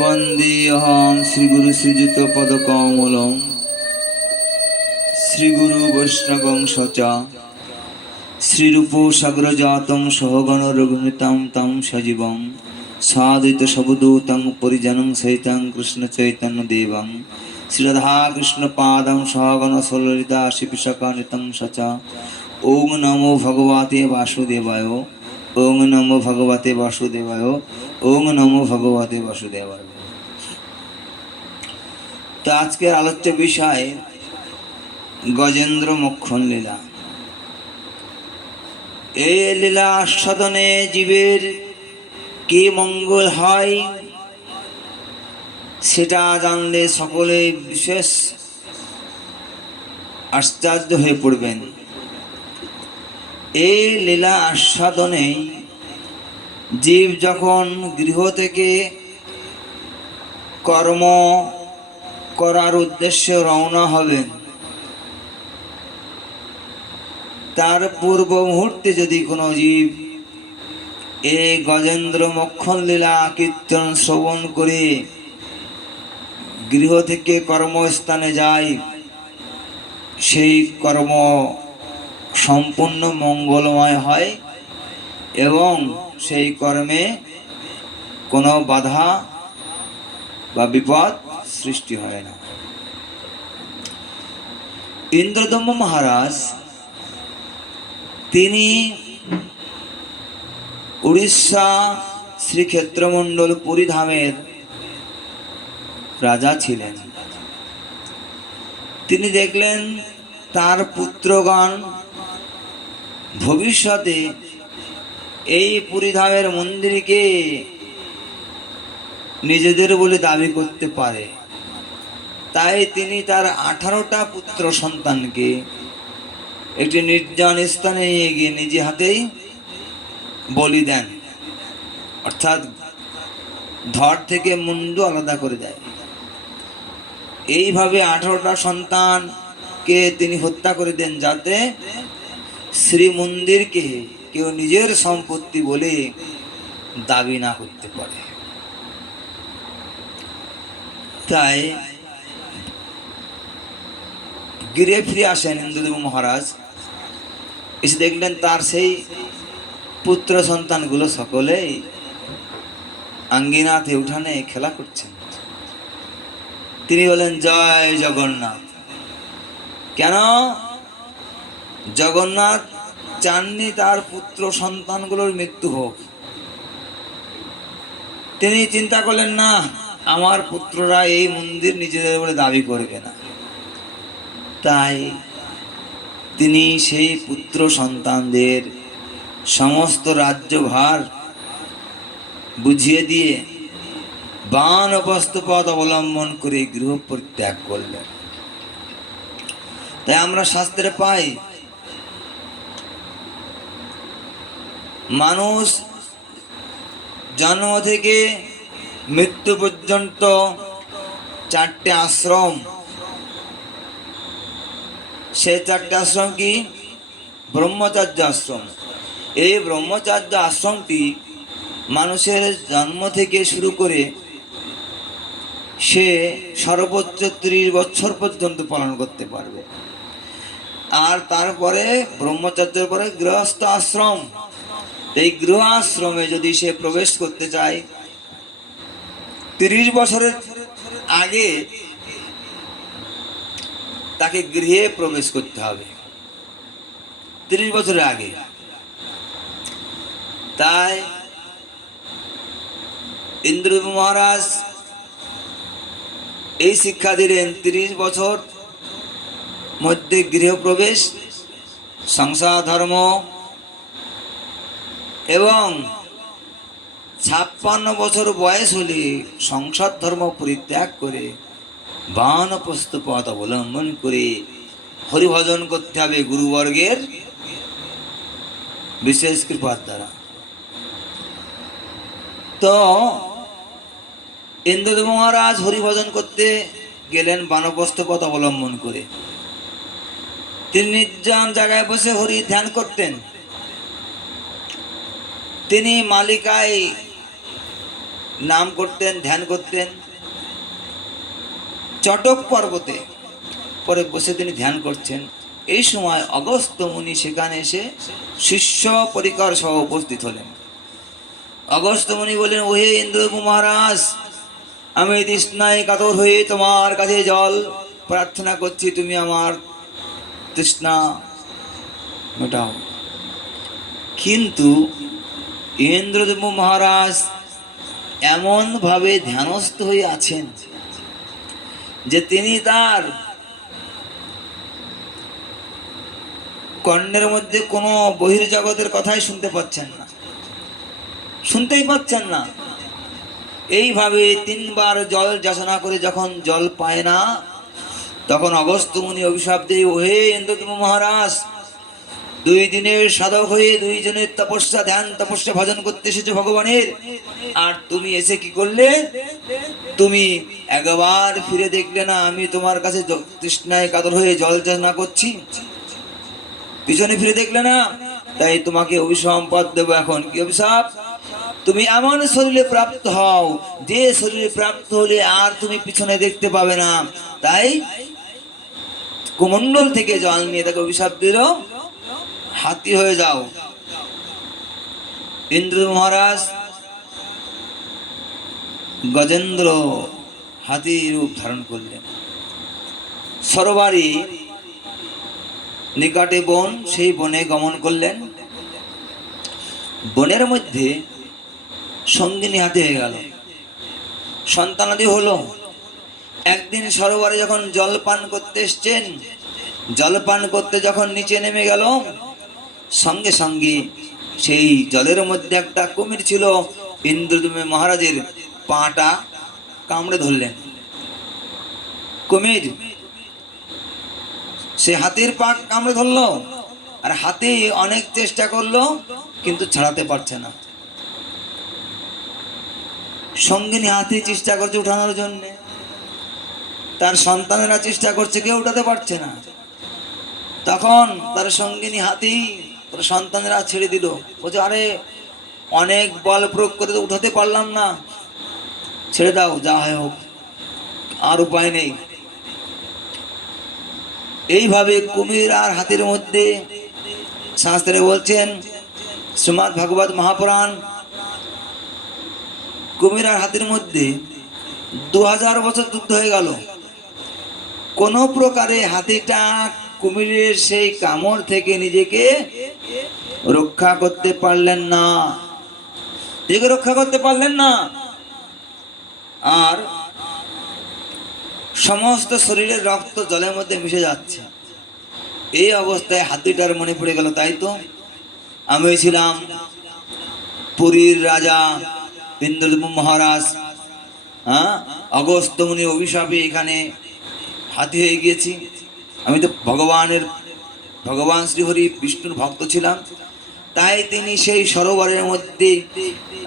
বন্দেহং শ্রীগুরু শ্রীযুত পদকমলম। শ্রীগুরু বৈষ্ণবং সচ। শ্রীরূপ সাগরজাতং সহগণ রঘুমিতাং তং সজীবং। সাদিত সবদূতং পরিজনং সহিতং কৃষ্ণ চৈতন্য দেবং। শ্রীরাধা কৃষ্ণ পাদং সহগণ সললিতা শিপিশকানিতং সচ। ওং নমো ভগবতে বাসুদেবায়। ওং নমো ভগবতে বাসুদেবায়, ওং নমো ভগবতে বাসুদেবায়। তো আজকের আলোচ্য বিষয় গজেন্দ্র মক্ষণ লীলা। এই লীলা আস্বাদনে জীবের কি মঙ্গল হয়, সেটা জানলে সকলে বিশেষ আশ্চর্য হয়ে পড়বেন। এই লীলা আস্বাদনে জীব যখন গৃহ থেকে কর্ম করার উদ্দেশ্যে রওনা হবেন তার পূর্ব মুহূর্তে যদি কোনো জীব এই গজেন্দ্র মক্ষণ লীলা কীর্তন শ্রবণ করে গৃহ থেকে কর্মস্থানে যায়, সেই কর্ম সম্পূর্ণ মঙ্গলময় হয় এবং সেই কর্মে কোনো বাধা বা বিপদ সৃষ্টি হয় না। ইন্দ্রদম্ভ মহারাজ তিনি উড়িষ্যা শ্রীক্ষেত্রমণ্ডল পুরীধামের রাজা ছিলেন। তিনি দেখলেন তার পুত্রগণ ভবিষ্যতে এই পুরীধামের মন্দিরকে নিজেদের বলে দাবি করতে পারে। তাই তিনি তার আঠারোটা পুত্র সন্তানকে একটি নির্জন স্থানে গিয়ে নিজে হাতেই বলি দেন। অর্থাৎ ধর থেকে মুন্ডু আলাদা করে দেয়। এইভাবে আঠারোটা সন্তানকে তিনি হত্যা করে দেন যাতে শ্রী মন্দিরকে কেউ নিজের সম্পত্তি বলে দাবি না করতে পারে। তাই গিরে ফিরে আসেন ইন্দ্রদেব মহারাজ। এসে দেখলেন তার সেই পুত্র সন্তানগুলো সকলেই আঙ্গিনাথে উঠানে খেলা করছেন। তিনি বলেন, জয় জগন্নাথ। কেন? জগন্নাথ চাননি তার পুত্র সন্তানগুলোর মৃত্যু হোক। তিনি চিন্তা করলেন, না, আমার পুত্ররা এই মন্দির নিজেদের বলে দাবি করবে না। তাই তিনি সেই পুত্র সন্তানদের সমস্ত রাজ্যভার বুঝিয়ে দিয়ে বানপ্রস্থ পথ অবলম্বন করে গৃহ পরিত্যাগ করলেন। তাই আমরা শাস্ত্রে পাই মানুষ জন্ম থেকে মৃত্যু পর্যন্ত চারটে আশ্রম। সেই চারটে আশ্রম কি? ব্রহ্মচার্য আশ্রম। এই ব্রহ্মচার্য আশ্রমটি মানুষের জন্ম থেকে শুরু করে সে সর্বোচ্চ ত্রিশ বছর পর্যন্ত পালন করতে পারবে। আর তারপরে ব্রহ্মচার্যের পরে গৃহস্থ আশ্রম। এই গৃহ আশ্রমে যদি সে প্রবেশ করতে চায়, তিরিশ বছরের আগে তাকে গৃহে প্রবেশ করতে হবে। তিরিশ বছরের আগে। তাই ইন্দ্র মহারাজ এই শিক্ষা দিলেন, তিরিশ বছর মধ্যে গৃহপ্রবেশ সংসার ধর্ম এবং ছাপ্পান্ন বছর বয়স হলে সংসার ধর্ম পরিত্যাগ করে বানপ্রস্থ পথ অবলম্বন করে হরিভজন করতে হবে গুরুবর্গের বিশেষ কৃপার দ্বারা। তো ইন্দ্রদেব মহারাজ হরিভজন করতে গেলেন বানপ্রস্থ পথ অবলম্বন করে। তিনি নির্জন জায়গায় বসে হরি ধ্যান করতেন। তিনি মালিকায় নাম করতেন, ধ্যান করতেন। চটক পর্বতে পরে বসে তিনি ধ্যান করছেন। এই সময় অগস্ত্য মুনি সেখানে এসে শিষ্য পরিকর সহ উপস্থিত হলেন। অগস্ত্য মুনি বললেন, ওহে ইন্দ্রদেব মহারাজ, আমি তৃষ্ণায় কাতর হয়ে তোমার কাছে জল প্রার্থনা করছি, তুমি আমার তৃষ্ণা মেটাও। কিন্তু ইন্দ্রদেব মহারাজ এমনভাবে ধ্যানস্থ হয়ে আছেন যে তিনি তার কর্ণের মধ্যে কোনো বহির্জগতের কথাই শুনতে পাচ্ছেন না। শুনতেই পাচ্ছেন না। এইভাবে তিনবার জল যাচনা করে যখন জল পায় না, তখন অগস্ত্য মুনি অভিশাপ দিয়ে, ওহে ইন্দ্রদেব মহারাজ দুই দিনের সাধক হয়ে দুইজনের তপস্যা, ধ্যান, তপস্যা, ভজন করতে এসেছ ভগবানের। আর তুমি এসে কি করলে? তুমি একবার ফিরে দেখলে না, আমি তোমার কাছে তৃষ্ণায় কাতর হয়ে জল যাচনা করছি। পিছনে ফিরে দেখলে না, তাই তোমাকে অভিসম্পদ দেবো এখন। কি অভিশাপ? তুমি এমন শরীরে প্রাপ্ত হও, যে শরীরে প্রাপ্ত হলে আর তুমি পিছনে দেখতে পাবে না। তাই কুমণ্ডল থেকে জল নিয়ে তাকে অভিশাপ দিল। হাতি হয়ে যাও। ইন্দ্র মহারাজ গজেন্দ্র হাতি রূপ ধারণ করলেন। সরবারি নিকটে বন, সেই বনে গমন করলেন। বনের মধ্যে সঙ্গিনী হাতে হয়ে গেল। সন্তানাদি হলো। একদিন সরোবরে যখন জল পান করতে এসছেন জল পান করতে যখন নিচে নেমে গেল সঙ্গে সঙ্গে সেই জলের মধ্যে একটা কুমির ছিল। ইন্দ্রদুমে মহারাজের পাটা কামড়ে ধরলেন। কুমির, সে হাতির পা কামড়ে ধরলো আর হাতি অনেক চেষ্টা করল, কিন্তু ছাড়াতে পারছে না। সঙ্গিনী হাতি চেষ্টা করছে উঠানোর জন্য। তার সন্তানেরা চেষ্টা করছে, কেউ উঠাতে পারছে না। তখন তার সঙ্গিনী হাতি তার সন্তানেরা ছেড়ে দিল। বলছে, আরে, অনেক বল প্রয়োগ করে তো উঠাতে পারলাম না। ছেড়ে দাও, যা হয় হোক। আর উপায় নেই। এইভাবে কুমির আর হাতির মধ্যে শাস্ত্রে বলছেন, শ্রীমৎ ভাগবত মহাপুরাণ, কুমির আর হাতির মধ্যে দু হাজার বছর যুদ্ধ হয়ে গেল। কোনো প্রকারে হাতিটা কুমিরের সেই কামড় থেকে নিজেকে রক্ষা করতে পারলেন না। নিজেকে রক্ষা করতে পারলেন না। আর সমস্ত শরীরের রক্ত জলের মধ্যে মিশে যাচ্ছে। এই অবস্থায় হাতিটার মনে পড়ে গেল, তাই তো? আমি ছিলাম পুরীর রাজা ইন্দ্রদেব মহারাজ। হ্যাঁ? অগস্ত মুনি অভিশাপে এখানে হাতি হয়ে গিয়েছি। আমি তো ভগবানের, ভগবান শ্রীহরি বিষ্ণুর ভক্ত ছিলাম। তাই তিনি সেই সরোবরের মধ্যে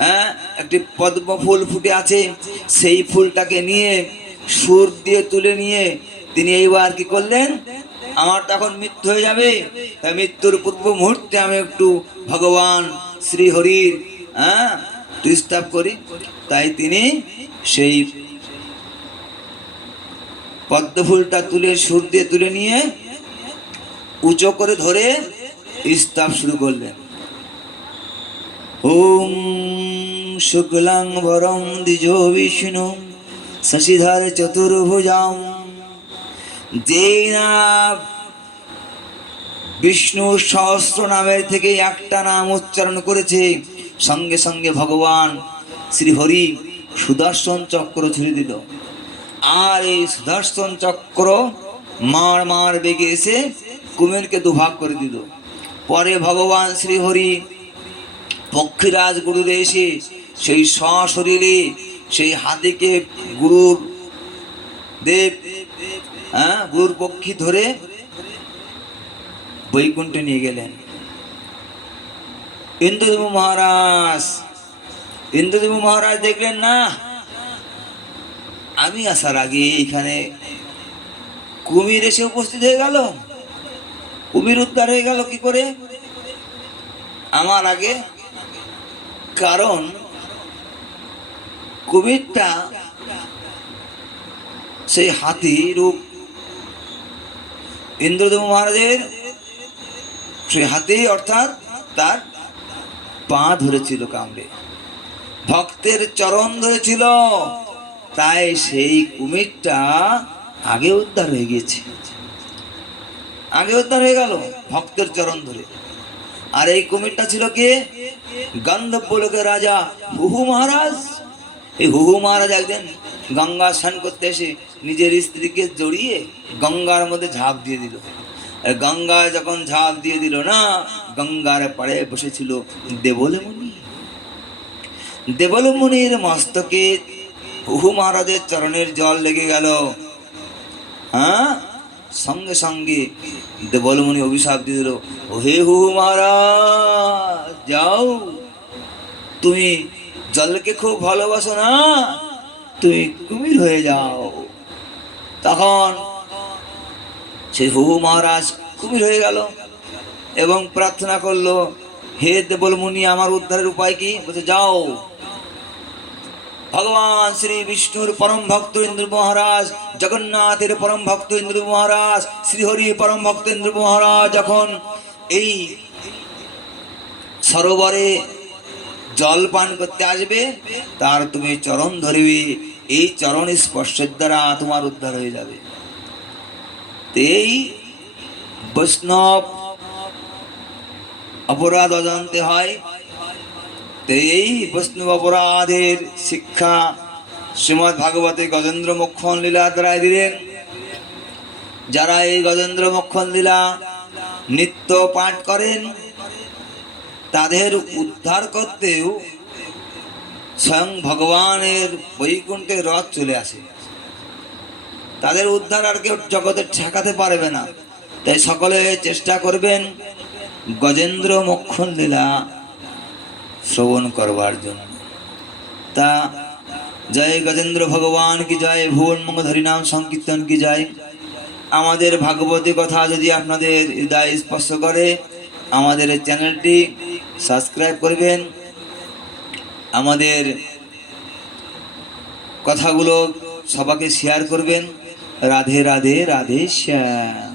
হ্যাঁ একটি পদ্ম ফুল ফুটে আছে। সেই ফুলটাকে নিয়ে, সুর দিয়ে তুলে নিয়ে তিনি এইবার কি করলেন? আমার তখন মৃত্যু হয়ে যাবে। তাই মৃত্যুর পূর্ব মুহূর্তে আমি একটু ভগবান শ্রী হরির হ্যাঁ ডিস্টার্ব করি। তাই তিনি সেই পদ্ম ফুলটা তুলে, সুর দিয়ে তুলে নিয়ে উঁচু করে ধরে ইস্তাব শুরু করলেন। ওম শুক্লাং বরং দ্বিজ বিষ্ণু, শশিধর চতুর্ভুজাম যে না বিষ্ণুর সহস্র নামের থেকে একটা নাম উচ্চারণ করেছে। সঙ্গে সঙ্গে ভগবান শ্রী হরি সুদর্শন চক্র ছুড়ে দিল। আর এই সুদর্শন চক্র মার মার বেগে এসে কুমিরকে দুভাগ করে দিল। পরে ভগবান শ্রী হরি পক্ষীরাজ গুরুর এসে সেই সশরীরে সেই হাতিকে গুরুর দেব হ্যাঁ গুরুর পক্ষী ধরে বৈকুণ্ঠে নিয়ে গেলেন। ইন্দ্রদেব মহারাজ ইন্দ্রদেব মহারাজ দেখলেন না আমি আসার আগে এখানে কুমির এসে উপস্থিত হয়ে গেল। কুমির উদ্ধার হয়ে গেল কি করে? আমার আগে কারণ কুমিরটা সেই হাতি রূপ ইন্দ্রদেব মহারাজের সেই হাতি অর্থাৎ তার পা ধরেছিল কামড়ে। ভক্তের চরণ ধরেছিল। তাই সেই কুমিরটা আগে উদ্ধার হয়ে গিয়েছে। আগে উদ্ধার হয়ে গেল ভক্তের চরণ ধরে। আর এই কুমিরটা ছিল কে? গন্ধব্য লোকের রাজা হুহু মহারাজ। এই হুহু মহারাজ একদিন গঙ্গা স্নান করতে এসে নিজের স্ত্রীকে জড়িয়ে গঙ্গার মধ্যে ঝাঁপ দিয়ে দিল। গঙ্গায় যখন ঝাঁপ দিয়ে দিল না, গঙ্গার পাড়ে বসেছিল দেবলে মুনি দেবল মস্তকে হুহু মহারাজের চরণের জল লেগে গেল। হ্যাঁ? সঙ্গে সঙ্গে দেবলমণি অভিশাপ দিয়ে দিল হে হুহু মহারাজ, যাও। তুমি জলকে খুব ভালোবাসো না? তুমি কুমির হয়ে যাও। তখন সেই হুহু মহারাজ কুমির হয়ে গেল এবং প্রার্থনা করল, হে দেবলমুনি আমার উদ্ধারের উপায় কি? বলছে, যাও। ভগবান শ্রী বিষ্ণুর পরম ভক্ত ইন্দ্র মহারাজ, জগন্নাথের পরম ভক্ত ইন্দ্র মহারাজ, শ্রীহরি পরম ভক্ত ইন্দ্র মহারাজ যখন এই সরোবরে জল পান করতে আসবে, তার তুমি চরণ ধরবে, এই চরণ স্পর্শের দ্বারা তোমার উদ্ধার হয়ে যাবে। এই বৈষ্ণব অপরাধ অজান্তে হয় এই বৈষ্ণব অপরাধের শিক্ষা শ্রীমৎ ভাগবতে গজেন্দ্র মক্ষণ লীলা দ্বারা দিলেন। যারা এই গজেন্দ্র মক্ষণ লীলা নিত্য পাঠ করেন, তাদের উদ্ধার করতেও স্বয়ং ভগবানের বৈকুণ্ঠের রথ চলে আসে। তাদের উদ্ধার আর কেউ জগতে ঠেকাতে পারবে না। তাই সকলে চেষ্টা করবেন গজেন্দ্র মক্ষণ লীলা শ্রবণ করবার জন্য। তা জয় গজেন্দ্র ভগবান কি জয়? ভুবন মঙ্গ হরিনাম সংকীর্তন কি জয়? আমাদের ভাগবতী কথা যদি আপনাদের হৃদয় স্পর্শ করে, আমাদের চ্যানেলটি সাবস্ক্রাইব করবেন। আমাদের কথাগুলো সবাকে শেয়ার করবেন। রাধে রাধে রাধে, শ্যাম।